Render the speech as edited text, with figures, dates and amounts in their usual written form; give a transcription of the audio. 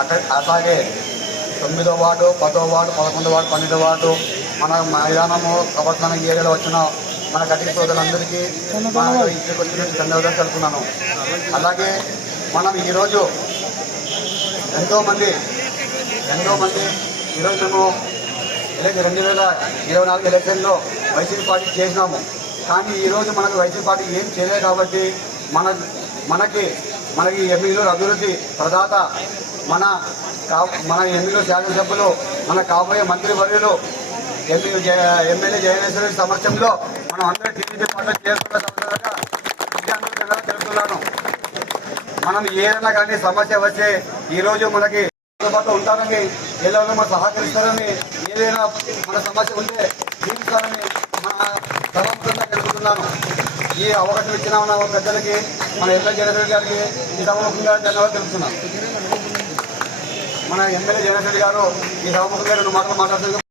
అలాగే 9వ వార్డు, 10వ ward, 11వ ward, 12వ ward మన మైదానము ప్రవర్తన ఏరియాలో వచ్చిన మన గట్టి సోదరులందరికీ ఇంటికి వచ్చిన ధన్యవాదాలు తెలుపుతున్నాను. అలాగే మనం ఈరోజు ఎంతోమంది ఈరోజు మేము 2024 ఎలక్షన్లో వైసీపీ పార్టీ చేసినాము. కానీ ఈరోజు మనకు వైసీపీ పార్టీ ఏం చేయలేదు కాబట్టి మనకి ఎమ్మెల్యేలు అభివృద్ధి ప్రదాత మన ఎమ్మెల్యే శాసనసభ్యులు మన కాబోయే మంత్రివర్యులు ఎమ్మెల్యే జయనేశ్వరి సమక్షంలో మనం అందరూ టీడీపీ పార్టీ చేసుకున్న సందర్భంగా విద్యార్థులు తెలుపుతున్నాను. మనం ఏదైనా కానీ సమస్య వస్తే ఈరోజు మనకి అందుబాటులో ఉంటారని, ఎల్లవరూ మనం సహకరిస్తారని, ఏదైనా మన సమస్య ఉంటే తీరుస్తారని మన సభాముఖంగా తెలుపుతున్నాను. ఈ అవకాశం ఇచ్చిన మన పెద్దలకి, మన ఎమ్మెల్యే జయనేశ్వరి గారికి ఈ సభాముఖంగా ధన్యవాదాలు తెలుపుతున్నాం. మన ఎమ్మెల్యే జయనేశ్వరి గారు ఈ సభాముఖంగా 2 మాటలు మాట్లాడుతున్నారు.